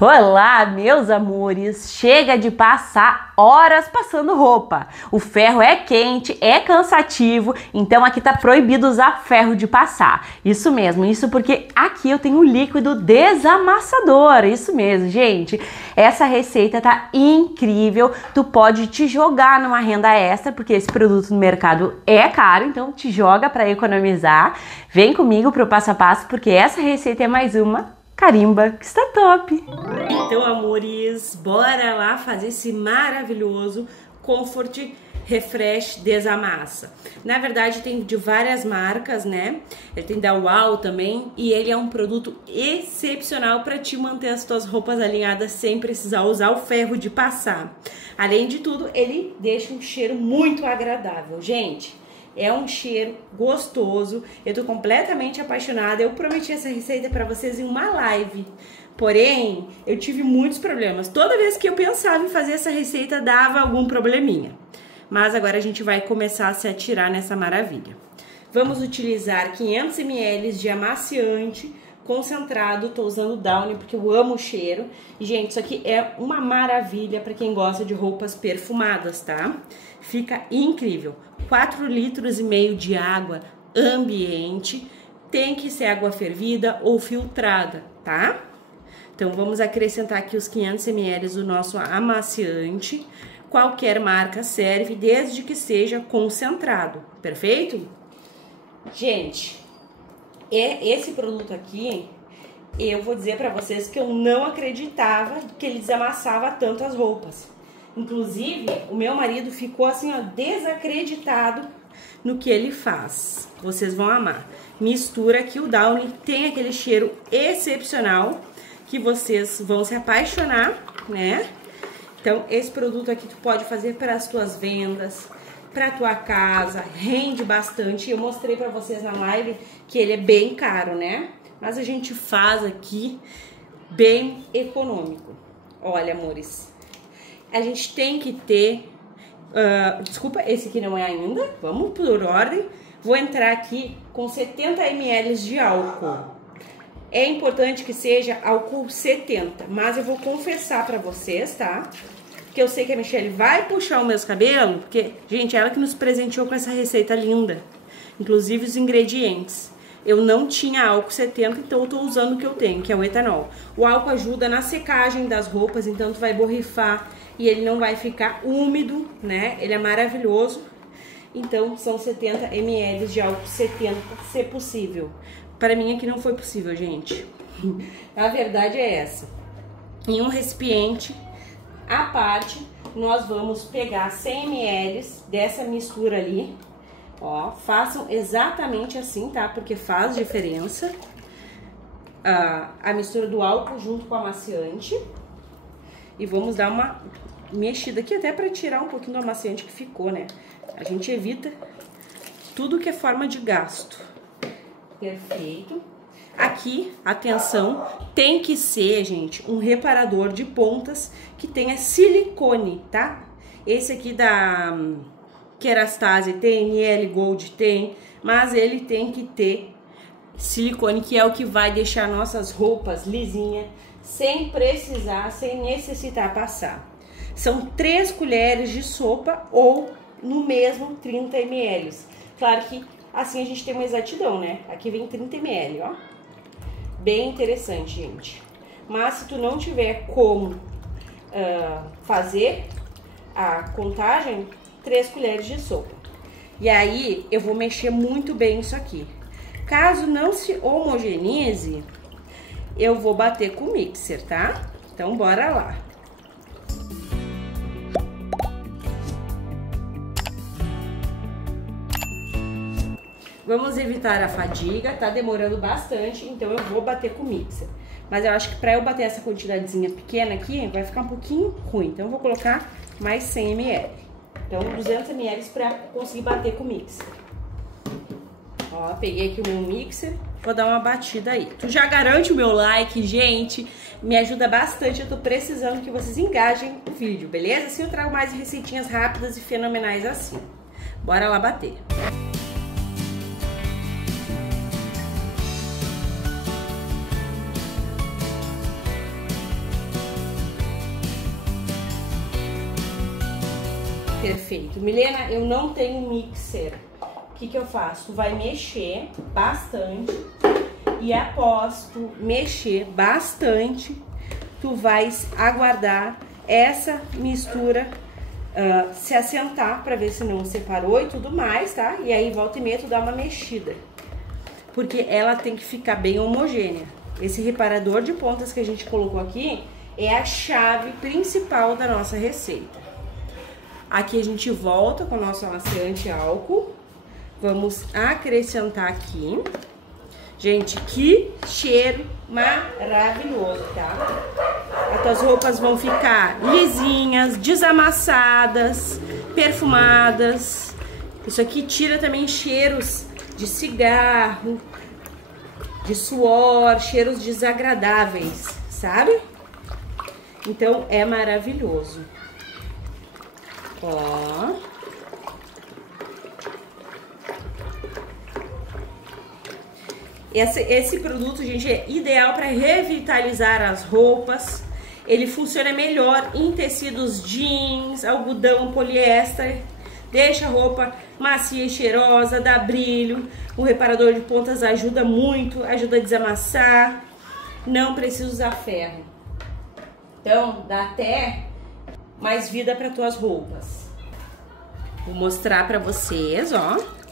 Olá, meus amores! Chega de passar horas passando roupa. O ferro é quente, é cansativo, então aqui tá proibido usar ferro de passar. Isso mesmo, isso porque aqui eu tenho o líquido desamassador. Isso mesmo, gente. Essa receita tá incrível. Tu pode te jogar numa renda extra, porque esse produto no mercado é caro, então te joga para economizar. Vem comigo pro passo a passo, porque essa receita é mais uma carimba que está top! Então, amores, bora lá fazer esse maravilhoso Comfort Refresh Desamassa. Na verdade, tem de várias marcas, né? Ele tem da UAU também e ele é um produto excepcional para te manter as tuas roupas alinhadas sem precisar usar o ferro de passar. Além de tudo, ele deixa um cheiro muito agradável, gente. É um cheiro gostoso, eu tô completamente apaixonada. Eu prometi essa receita para vocês em uma live, porém eu tive muitos problemas. Toda vez que eu pensava em fazer essa receita dava algum probleminha. Mas agora a gente vai começar a se atirar nessa maravilha. Vamos utilizar 500 ml de amaciante concentrado. Tô usando Downy porque eu amo o cheiro. E, gente, isso aqui é uma maravilha para quem gosta de roupas perfumadas, tá? Fica incrível. 4,5 litros de água ambiente. Tem que ser água fervida ou filtrada, tá? Então, vamos acrescentar aqui os 500 ml do nosso amaciante. Qualquer marca serve, desde que seja concentrado, perfeito? Gente, esse produto aqui, eu vou dizer pra vocês que eu não acreditava que ele desamassava tanto as roupas. Inclusive, o meu marido ficou assim, ó, desacreditado no que ele faz. Vocês vão amar. Mistura aqui o Downy, tem aquele cheiro excepcional que vocês vão se apaixonar, né? Então, esse produto aqui tu pode fazer para as tuas vendas, para tua casa, rende bastante. Eu mostrei para vocês na live que ele é bem caro, né? Mas a gente faz aqui bem econômico. Olha, amores, a gente tem que ter... desculpa, esse aqui não é ainda. Vamos por ordem. Vou entrar aqui com 70 ml de álcool. É importante que seja álcool 70, mas eu vou confessar pra vocês, tá? Que eu sei que a Michelle vai puxar os meus cabelos, porque, gente, ela que nos presenteou com essa receita linda. Inclusive os ingredientes. Eu não tinha álcool 70, então eu tô usando o que eu tenho, que é o etanol. O álcool ajuda na secagem das roupas, então tu vai borrifar e ele não vai ficar úmido, né? Ele é maravilhoso. Então são 70 ml de álcool 70, se possível. Para mim aqui não foi possível, gente. A verdade é essa. Em um recipiente à parte, nós vamos pegar 100 ml dessa mistura ali. Ó, façam exatamente assim, tá? Porque faz diferença. A mistura do álcool junto com o amaciante. E vamos dar uma mexida aqui até para tirar um pouquinho do amaciante que ficou, né? A gente evita tudo que é forma de gasto. Perfeito. Aqui, atenção, tem que ser, gente, um reparador de pontas que tenha silicone, tá? Esse aqui da Kerastase tem, NL Gold tem, mas ele tem que ter silicone, que é o que vai deixar nossas roupas lisinhas, sem precisar, sem necessitar passar. São 3 colheres de sopa ou no mesmo 30 ml. Claro que assim a gente tem uma exatidão, né? Aqui vem 30 ml, ó. Bem interessante, gente. Mas se tu não tiver como fazer a contagem, 3 colheres de sopa. E aí eu vou mexer muito bem isso aqui. Caso não se homogeneize, eu vou bater com o mixer, tá? Então bora lá. Vamos evitar a fadiga, tá demorando bastante, então eu vou bater com o mixer. Mas eu acho que pra eu bater essa quantidadezinha pequena aqui, vai ficar um pouquinho ruim. Então eu vou colocar mais 100 ml. Então 200 ml pra conseguir bater com o mixer. Ó, peguei aqui o meu mixer, vou dar uma batida aí. Tu já garante o meu like, gente, me ajuda bastante, eu tô precisando que vocês engajem o vídeo, beleza? Assim eu trago mais receitinhas rápidas e fenomenais assim. Bora lá bater. Perfeito. Milena, eu não tenho mixer. O que eu faço? Tu vai mexer bastante e após tu mexer bastante, tu vais aguardar essa mistura se assentar para ver se não separou e tudo mais, tá? E aí volta e meia tu dá uma mexida, porque ela tem que ficar bem homogênea. Esse reparador de pontas que a gente colocou aqui é a chave principal da nossa receita. Aqui a gente volta com o nosso amaciante álcool. Vamos acrescentar aqui. Gente, que cheiro maravilhoso, tá? As tuas roupas vão ficar lisinhas, desamassadas, perfumadas. Isso aqui tira também cheiros de cigarro, de suor, cheiros desagradáveis, sabe? Então é maravilhoso. Ó. Esse produto, gente, é ideal para revitalizar as roupas. Ele funciona melhor em tecidos jeans, algodão, poliéster. Deixa a roupa macia e cheirosa, dá brilho. O reparador de pontas ajuda muito, ajuda a desamassar. Não precisa usar ferro. Então, dá até mais vida para tuas roupas. Vou mostrar para vocês, ó.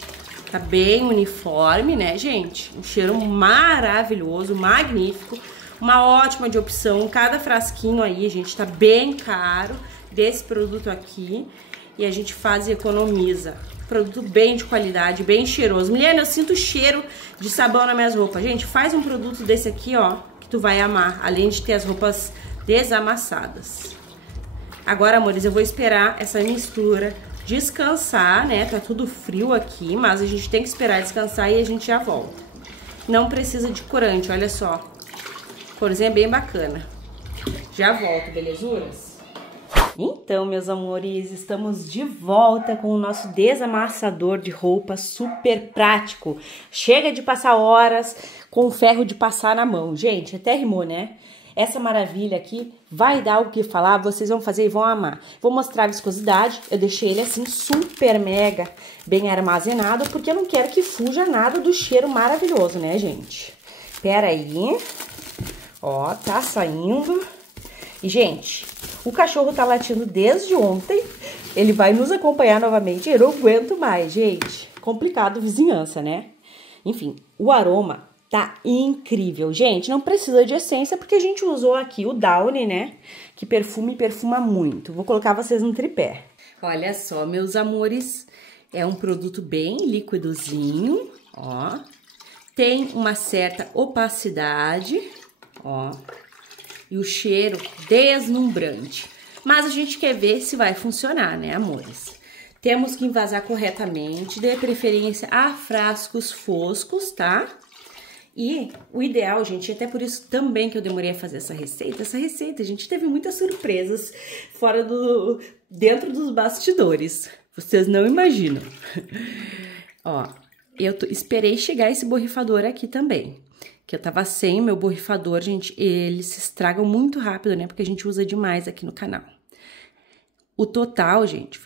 Tá bem uniforme, né, gente? Um cheiro maravilhoso, magnífico. Uma ótima de opção. Cada frasquinho aí, gente, tá bem caro desse produto aqui. E a gente faz e economiza. Produto bem de qualidade, bem cheiroso. Milena, eu sinto cheiro de sabão nas minhas roupas. Gente, faz um produto desse aqui, ó, que tu vai amar. Além de ter as roupas desamassadas. Agora, amores, eu vou esperar essa mistura descansar, né? Tá tudo frio aqui, mas a gente tem que esperar descansar e a gente já volta. Não precisa de corante, olha só. Corzinha bem bacana. Já volto, belezuras? Então, meus amores, estamos de volta com o nosso desamassador de roupa super prático. Chega de passar horas com o ferro de passar na mão. Gente, até rimou, né? Essa maravilha aqui vai dar o que falar, vocês vão fazer e vão amar. Vou mostrar a viscosidade, eu deixei ele assim super mega bem armazenado, porque eu não quero que fuja nada do cheiro maravilhoso, né, gente? Pera aí, ó, tá saindo. E, gente, o cachorro tá latindo desde ontem, ele vai nos acompanhar novamente, eu não aguento mais, gente. Complicado vizinhança, né? Enfim, o aroma tá incrível, gente, não precisa de essência, porque a gente usou aqui o Downy, né, que perfuma e perfuma muito. Vou colocar vocês no tripé. Olha só, meus amores, é um produto bem liquidozinho, ó. Tem uma certa opacidade, ó, e o cheiro deslumbrante. Mas a gente quer ver se vai funcionar, né, amores? Temos que envasar corretamente, dê preferência a frascos foscos, tá? E o ideal, gente, até por isso também que eu demorei a fazer essa receita. Essa receita, gente, teve muitas surpresas dentro dos bastidores. Vocês não imaginam. Ó, esperei chegar esse borrifador aqui também. Que eu tava sem o meu borrifador, gente, eles se estragam muito rápido, né? Porque a gente usa demais aqui no canal. O total, gente,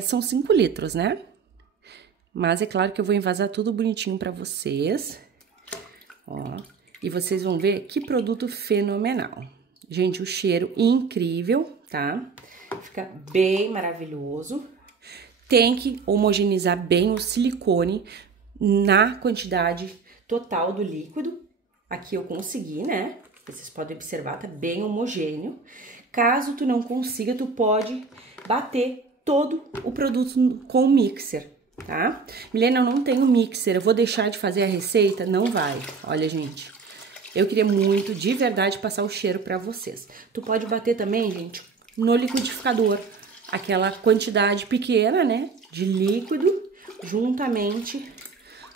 são 5 litros, né? Mas é claro que eu vou envasar tudo bonitinho pra vocês. Ó, e vocês vão ver que produto fenomenal. Gente, o cheiro incrível, tá? Fica bem maravilhoso. Tem que homogeneizar bem o silicone na quantidade total do líquido. Aqui eu consegui, né? Vocês podem observar, tá bem homogêneo. Caso tu não consiga, tu pode bater todo o produto com o mixer, tá? Milena, eu não tenho mixer, eu vou deixar de fazer a receita? Não vai. Olha, gente, eu queria muito, de verdade, passar o cheiro pra vocês. Tu pode bater também, gente, no liquidificador. Aquela quantidade pequena, né, de líquido, juntamente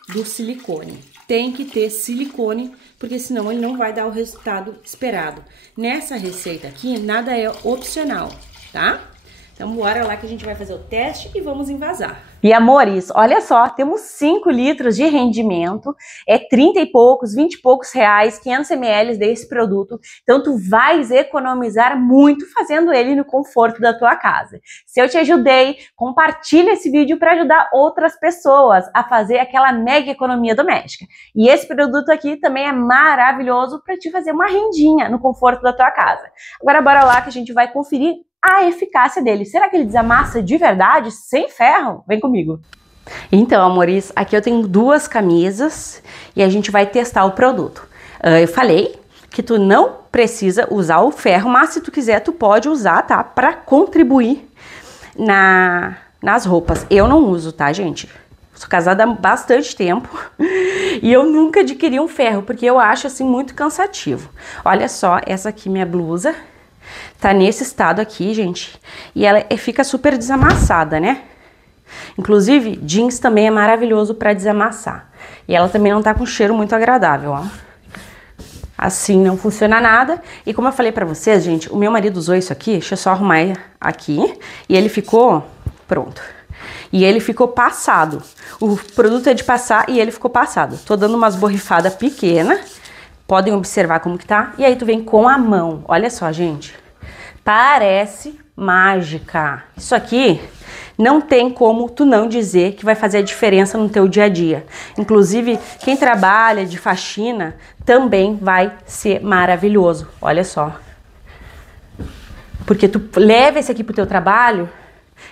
do silicone. Tem que ter silicone, porque senão ele não vai dar o resultado esperado. Nessa receita aqui, nada é opcional, tá? Então, bora lá que a gente vai fazer o teste e vamos envasar. E, amores, olha só, temos 5 litros de rendimento, é 30 e poucos, 20 e poucos reais, 500 ml desse produto. Então, tu vais economizar muito fazendo ele no conforto da tua casa. Se eu te ajudei, compartilha esse vídeo para ajudar outras pessoas a fazer aquela mega economia doméstica. E esse produto aqui também é maravilhoso para te fazer uma rendinha no conforto da tua casa. Agora, bora lá que a gente vai conferir a eficácia dele. Será que ele desamassa de verdade, sem ferro? Vem comigo. Então, amores, aqui eu tenho 2 camisas e a gente vai testar o produto. Eu falei que tu não precisa usar o ferro, mas se tu quiser, tu pode usar, tá? Para contribuir nas roupas. Eu não uso, tá, gente? Sou casada há bastante tempo e eu nunca adquiri um ferro, porque eu acho, assim, muito cansativo. Olha só, essa aqui minha blusa. Tá nesse estado aqui, gente, e ela fica super desamassada, né? Inclusive, jeans também é maravilhoso para desamassar. E ela também não tá com cheiro muito agradável, ó. Assim não funciona nada. E como eu falei pra vocês, gente, o meu marido usou isso aqui, deixa eu só arrumar aqui, e ele ficou, pronto. E ele ficou passado. O produto é de passar e ele ficou passado. Tô dando umas borrifadas pequenas. Podem observar como que tá. E aí tu vem com a mão. Olha só, gente. Parece mágica. Isso aqui não tem como tu não dizer que vai fazer a diferença no teu dia a dia. Inclusive, quem trabalha de faxina também vai ser maravilhoso. Olha só. Porque tu leva esse aqui pro teu trabalho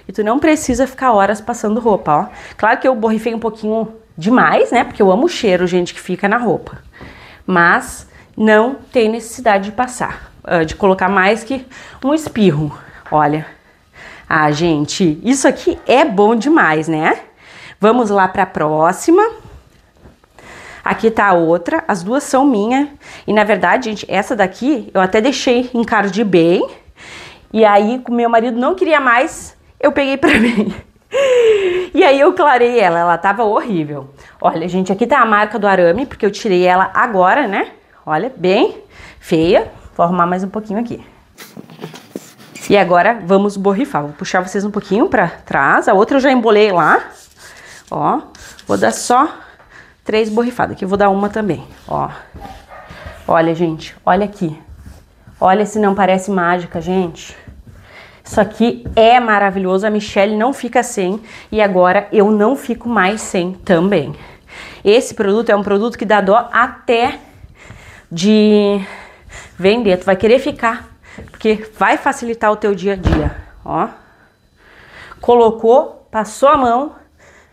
e tu não precisa ficar horas passando roupa, ó. Claro que eu borrifei um pouquinho demais, né? Porque eu amo o cheiro, gente, que fica na roupa. Mas não tem necessidade de passar, de colocar mais que um espirro. Olha, gente, isso aqui é bom demais, né? Vamos lá para a próxima. Aqui tá a outra, as duas são minhas. E na verdade, gente, essa daqui eu até deixei encardir bem. E aí, como meu marido não queria mais, eu peguei para mim. E aí eu clarei ela tava horrível. Olha, gente, aqui tá a marca do arame, porque eu tirei ela agora, né? Olha, bem feia. Vou arrumar mais um pouquinho aqui. E agora vamos borrifar. Vou puxar vocês um pouquinho pra trás. A outra eu já embolei lá. Ó, vou dar só 3 borrifadas. Aqui eu vou dar uma também, ó. Olha, gente, olha aqui. Olha se não parece mágica, gente. Isso aqui é maravilhoso, a Michelle não fica sem e agora eu não fico mais sem também. Esse produto é um produto que dá dó até de vender, tu vai querer ficar, porque vai facilitar o teu dia a dia, ó. Colocou, passou a mão,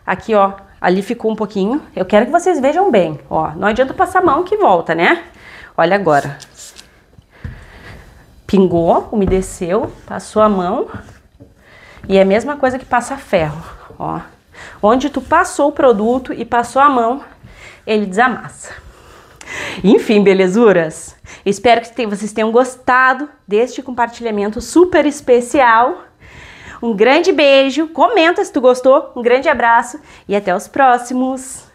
aqui ó, ali ficou um pouquinho, eu quero que vocês vejam bem, ó, não adianta passar a mão que volta, né? Olha agora. Pingou, umedeceu, passou a mão e é a mesma coisa que passa ferro, ó. Onde tu passou o produto e passou a mão, ele desamassa. Enfim, belezuras, espero que vocês tenham gostado deste compartilhamento super especial. Um grande beijo, comenta se tu gostou, um grande abraço e até os próximos.